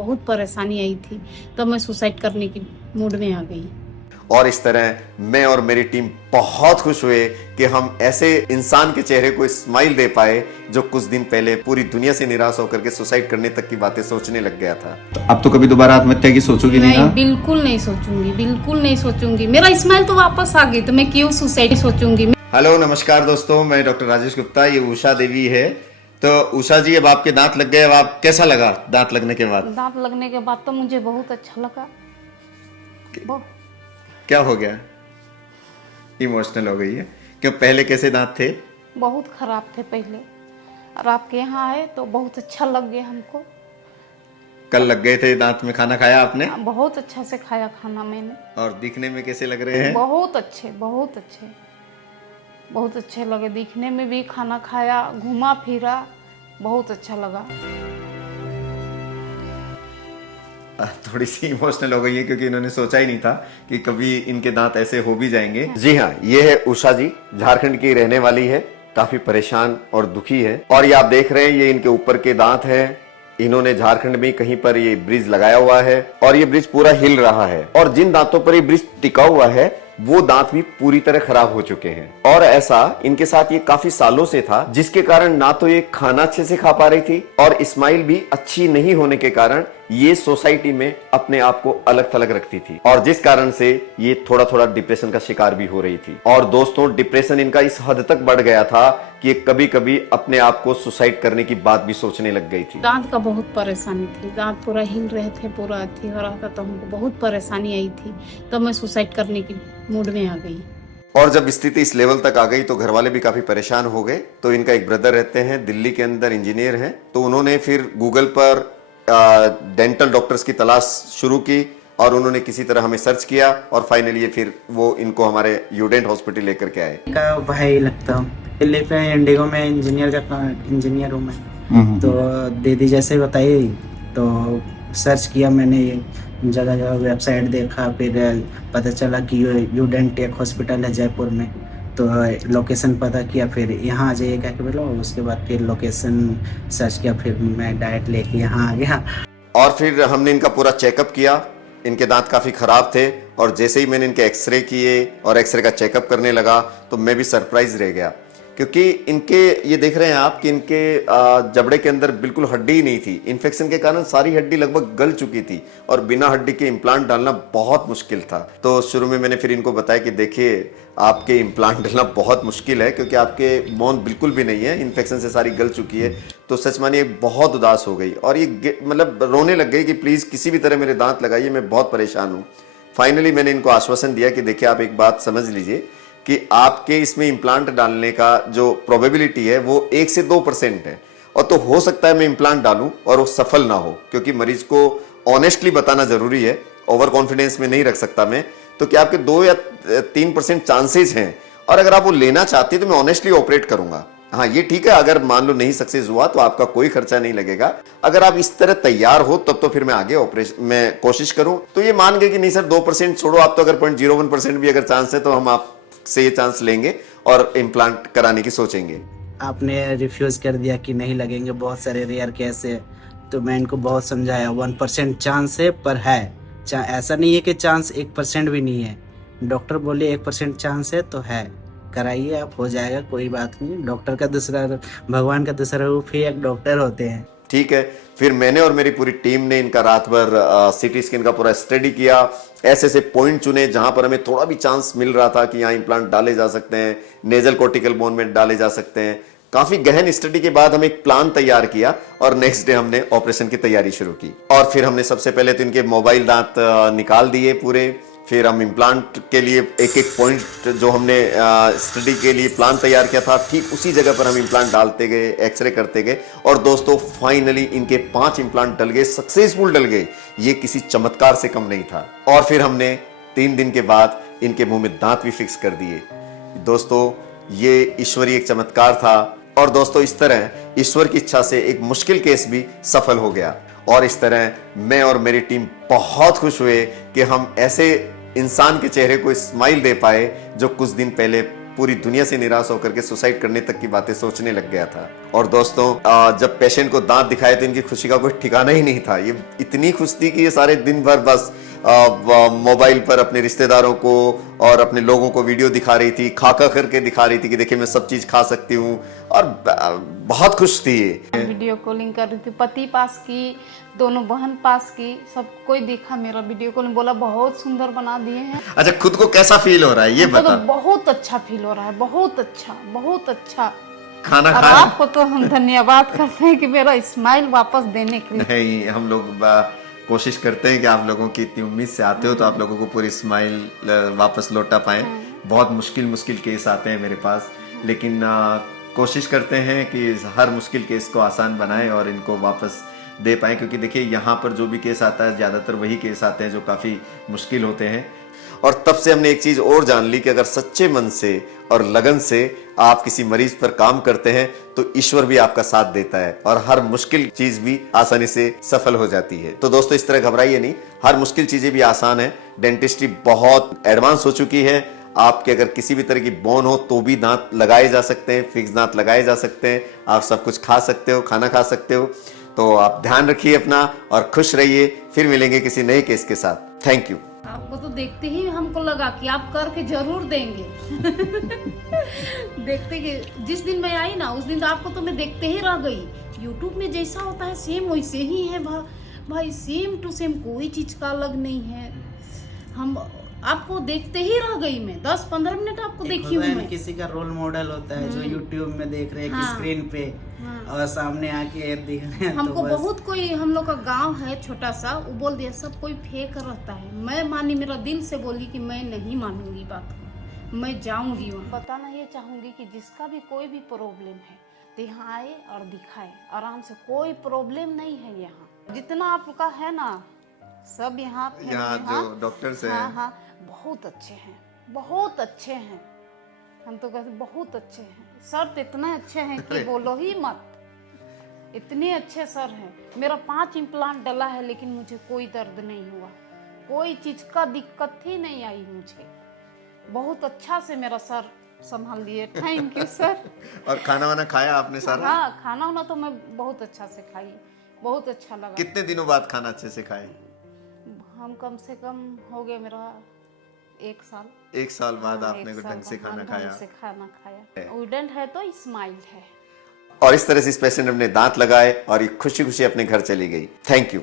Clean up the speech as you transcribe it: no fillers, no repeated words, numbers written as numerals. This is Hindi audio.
बहुत परेशानी आई थी, तब मैं सुसाइड करने की मूड में आ गई। और इस तरह मैं और मेरी टीम बहुत खुश हुए कि हम ऐसे इंसान के चेहरे को स्माइल दे पाए जो कुछ दिन पहले पूरी दुनिया से निराश होकर के सुसाइड करने तक की बातें सोचने लग गया था। अब तो कभी दोबारा आत्महत्या की सोचोगी नहीं ना? बिल्कुल नहीं सोचूंगी, बिल्कुल नहीं सोचूंगी। मेरा स्माइल तो वापस आ गई, तो मैं क्यों सुसाइड सोचूंगी। हेलो नमस्कार दोस्तों, मैं डॉक्टर राजेश गुप्ता, ये उषा देवी है। तो उषा जी, अब आपके दांत लग गए, अब आप कैसा लगा दांत लगने के बाद? दांत लगने के बाद तो मुझे बहुत अच्छा लगा। क्या हो गया? इमोशनल हो गई है? क्यों, पहले कैसे दांत थे? बहुत खराब थे पहले, और आपके यहाँ आए तो बहुत अच्छा लग गया हमको। कल लग गए थे दांत में, खाना खाया आपने? बहुत अच्छा से खाया खाना मैंने। और दिखने में कैसे लग रहे हैं? बहुत अच्छे, बहुत अच्छे, बहुत अच्छे लगे दिखने में भी। खाना खाया, घूमा फिरा, बहुत अच्छा लगा। थोड़ी सी इमोशनल हो गई है क्योंकि इन्होंने सोचा ही नहीं था कि कभी इनके दांत ऐसे हो भी जाएंगे। जी हाँ, ये है उषा जी, झारखंड की रहने वाली है, काफी परेशान और दुखी है। और ये आप देख रहे हैं, ये इनके ऊपर के दांत हैं। इन्होंने झारखंड में कहीं पर ये ब्रिज लगाया हुआ है और ये ब्रिज पूरा हिल रहा है, और जिन दांतों पर ये ब्रिज टिका हुआ है वो दांत भी पूरी तरह खराब हो चुके हैं। और ऐसा इनके साथ ये काफी सालों से था, जिसके कारण ना तो ये खाना अच्छे से खा पा रही थी और स्माइल भी अच्छी नहीं होने के कारण ये सोसाइटी में अपने आप को अलग थलग रखती थी, और जिस कारण से ये थोड़ा थोड़ा डिप्रेशन का शिकार भी हो रही थी। और दोस्तों, डिप्रेशन इनका इस हद तक बढ़ गया था कि ये कभी कभी अपने आप को सुसाइड करने की बात भी सोचने लग गई थी। दांत का बहुत परेशानी थी, दांत पूरा हिल रहे थे, पूरा अथी हो रहा था, तो हमको बहुत परेशानी आई थी, तब मैं सुसाइड करने की मूड में आ गई। और जब स्थिति इस लेवल तक आ गई तो घर वाले भी काफी परेशान हो गए। तो इनका एक ब्रदर रहते हैं दिल्ली के अंदर, इंजीनियर हैं, तो उन्होंने फिर गूगल पर डेंटल डॉक्टर्स की तलाश शुरू की और उन्होंने किसी तरह हमें सर्च किया और फाइनली फिर वो इनको हमारे यूडेंट हॉस्पिटल लेकर के आए। का भाई लगता हूँ, दिल्ली पे इंडिगो में इंजीनियर हूँ मैं। तो दीदी जैसे बताई तो सर्च किया मैंने, जगह जगह वेबसाइट देखा, फिर पता चला कि यूडेंट एक हॉस्पिटल है जयपुर में, तो लोकेशन पता किया, फिर यहाँ आ जाइए कह के बोला। उसके बाद फिर लोकेशन सर्च किया, फिर मैं डायरेक्ट लेके यहाँ आ गया। और फिर हमने इनका पूरा चेकअप किया। इनके दांत काफी खराब थे और जैसे ही मैंने इनके एक्सरे किए और एक्सरे का चेकअप करने लगा तो मैं भी सरप्राइज रह गया, क्योंकि इनके, ये देख रहे हैं आप कि इनके जबड़े के अंदर बिल्कुल हड्डी ही नहीं थी। इन्फेक्शन के कारण सारी हड्डी लगभग गल चुकी थी और बिना हड्डी के इम्प्लांट डालना बहुत मुश्किल था। तो शुरू में मैंने फिर इनको बताया कि देखिए, आपके इम्प्लांट डालना बहुत मुश्किल है क्योंकि आपके बोन बिल्कुल भी नहीं है, इन्फेक्शन से सारी गल चुकी है। तो सच मानिए बहुत उदास हो गई और ये मतलब रोने लग गई कि प्लीज किसी भी तरह मेरे दांत लगाइए, मैं बहुत परेशान हूँ। फाइनली मैंने इनको आश्वासन दिया कि देखिए, आप एक बात समझ लीजिए कि आपके इसमें इम्प्लांट डालने का जो प्रोबेबिलिटी है वो 1 से 2% है, और तो हो सकता है मैं इम्प्लांट डालूं और वो सफल ना हो, क्योंकि मरीज को ऑनेस्टली बताना जरूरी है, ओवर कॉन्फिडेंस में नहीं रख सकता मैं। तो क्या आपके 2 या 3% चांसेस हैं, और अगर आप वो लेना चाहते हैं तो मैं ऑनेस्टली ऑपरेट करूंगा। हाँ, ये ठीक है, अगर मान लो नहीं सक्सेस हुआ तो आपका कोई खर्चा नहीं लगेगा। अगर आप इस तरह तैयार हो तब तो फिर मैं आगे ऑपरेशन में कोशिश करूं। तो ये मान गए कि नहीं सर, 2% छोड़ो आप, तो अगर 0.01% भी अगर चांस है तो हम आप से ये चांस लेंगे और इम्प्लांट कराने की सोचेंगे। आपने रिफ्यूज कर दिया कि नहीं लगेंगे, बहुत सारे रेयर केस है। तो मैं इनको बहुत समझाया, 1% चांस है, पर है ऐसा नहीं है कि चांस 1% भी नहीं है। डॉक्टर बोले 1% चांस है तो है, कराइए आप, हो जाएगा, कोई बात नहीं। डॉक्टर का दूसरा, भगवान का दूसरा रूप ही एक डॉक्टर होते हैं। ठीक है, फिर मैंने और मेरी पूरी टीम ने इनका रात भर सीटी स्कैन का पूरा स्टडी किया। ऐसे ऐसे पॉइंट चुने जहां पर हमें थोड़ा भी चांस मिल रहा था कि यहाँ इम्प्लांट डाले जा सकते हैं, नेजल कोर्टिकल बोन में डाले जा सकते हैं। काफी गहन स्टडी के बाद हम एक प्लान तैयार किया और नेक्स्ट डे हमने ऑपरेशन की तैयारी शुरू की। और फिर हमने सबसे पहले तो इनके मोबाइल दांत निकाल दिए पूरे। फिर हम इम्प्लांट के लिए एक एक पॉइंट जो हमने स्टडी के लिए प्लान तैयार किया था, ठीक उसी जगह पर हम इम्प्लांट डालते गए, एक्सरे करते गए, और दोस्तों फाइनली इनके 5 इम्प्लांट डल गए, सक्सेसफुल डल गए। ये किसी चमत्कार से कम नहीं था। और फिर हमने 3 दिन के बाद इनके मुंह में दांत भी फिक्स कर दिए। दोस्तों, ये ईश्वरीय एक चमत्कार था। और दोस्तों, इस तरह ईश्वर की इच्छा से एक मुश्किल केस भी सफल हो गया। और इस तरह मैं और मेरी टीम बहुत खुश हुए कि हम ऐसे इंसान के चेहरे को स्माइल दे पाए जो कुछ दिन पहले पूरी दुनिया से निराश होकर के सुसाइड करने तक की बातें सोचने लग गया था। और दोस्तों जब पेशेंट को दांत दिखाए तो इनकी खुशी का कोई ठिकाना ही नहीं था। ये इतनी खुश थी कि ये सारे दिन भर बस मोबाइल पर अपने रिश्तेदारों को और अपने लोगों को वीडियो दिखा रही थी, खा करके दिखा रही थी कि देखिए मैं सब चीज खा सकती हूँ, और बहुत खुश थी ये। वीडियो कॉलिंग कर रही थी, पति पास की, दोनों बहन पास की, सब कोई देखा मेरा वीडियो कॉलिंग, बोला बहुत सुंदर बना दिए हैं। अच्छा, खुद को कैसा फील हो रहा है ये हमको बता। तो बहुत अच्छा फील हो रहा है, बहुत अच्छा, बहुत अच्छा। खाना और खा आपको तो हम धन्यवाद करते हैं कि मेरा स्माइल वापस देने के लिए। नहीं, हम लोग कोशिश करते हैं कि आप लोगों की इतनी उम्मीद से आते हो तो आप लोगों को पूरी स्माइल वापस लौटा पाएं। बहुत मुश्किल केस आते हैं मेरे पास, लेकिन कोशिश करते हैं कि हर मुश्किल केस को आसान बनाएं और इनको वापस दे पाएं, क्योंकि देखिए यहाँ पर जो भी केस आता है ज़्यादातर वही केस आते हैं जो काफ़ी मुश्किल होते हैं। और तब से हमने एक चीज़ और जान ली कि अगर सच्चे मन से और लगन से आप किसी मरीज पर काम करते हैं तो ईश्वर भी आपका साथ देता है और हर मुश्किल चीज भी आसानी से सफल हो जाती है। तो दोस्तों, इस तरह घबराइए नहीं, हर मुश्किल चीजें भी आसान है। डेंटिस्ट्री बहुत एडवांस हो चुकी है। आपके अगर किसी भी तरह की बोन हो तो भी दांत लगाए जा सकते हैं, फिक्स दांत लगाए जा सकते हैं, आप सब कुछ खा सकते हो, खाना खा सकते हो। तो आप ध्यान रखिए अपना और खुश रहिए। फिर मिलेंगे किसी नए केस के साथ। Thank you. आपको तो देखते ही हमको लगा कि आप करके जरूर देंगे। देखते कि जिस दिन मैं आई ना उस दिन तो आपको तो मैं देखते ही रह गई। यूट्यूब में जैसा होता है सेम वैसे ही है भाई, सेम टू सेम, कोई चीज का अलग नहीं है। हम आपको देखते ही रह गई मैं, 10-15 मिनट आपको देखी हूँ मैं। किसी का रोल मॉडल होता है जो यूट्यूब में देख रहे हैं कि स्क्रीन पे और सामने आके दिख रहे हैं। हमको तो बस बहुत कोई, हम लोग का गांव है छोटा सा, वो बोल दिया सब कोई फेक रहता है। मैं मानी, मेरा दिल से बोली कि मैं नहीं मानूंगी बात को, मैं जाऊंगी वहाँ। बताना ये चाहूंगी कि जिसका भी कोई भी प्रॉब्लम है तो यहाँ आए और दिखाए आराम से, कोई प्रॉब्लम नहीं है यहाँ। जितना आपका है ना सब यहाँ जो डॉक्टर्स हैं, हाँ, बहुत अच्छे हैं, बहुत अच्छे हैं। हम तो कहते बहुत अच्छे हैं सर, तो इतने अच्छे हैं कि बोलो ही मत। इतने अच्छे सर हैं। मेरा 5 इम्प्लांट डला है लेकिन मुझे कोई दर्द नहीं हुआ, कोई चीज का दिक्कत ही नहीं आई मुझे। बहुत अच्छा से मेरा सर संभाल लिए। Thank you sir. और खाना वाना खाया आपने सारा? हाँ, खाना वाना तो मैं बहुत अच्छा से खाई, बहुत अच्छा लगा। कितने दिनों बाद खाना अच्छे से खाए? हम कम से कम हो गया मेरा 1 साल। 1 साल बाद हाँ, आपने 1 ढंग से साल खाना ढंग खाया। से खाना खाया। वुडेंट है तो स्माइल है। और इस तरह से इस पेशेंट ने अपने दांत लगाए और ये खुशी खुशी अपने घर चली गई। Thank you.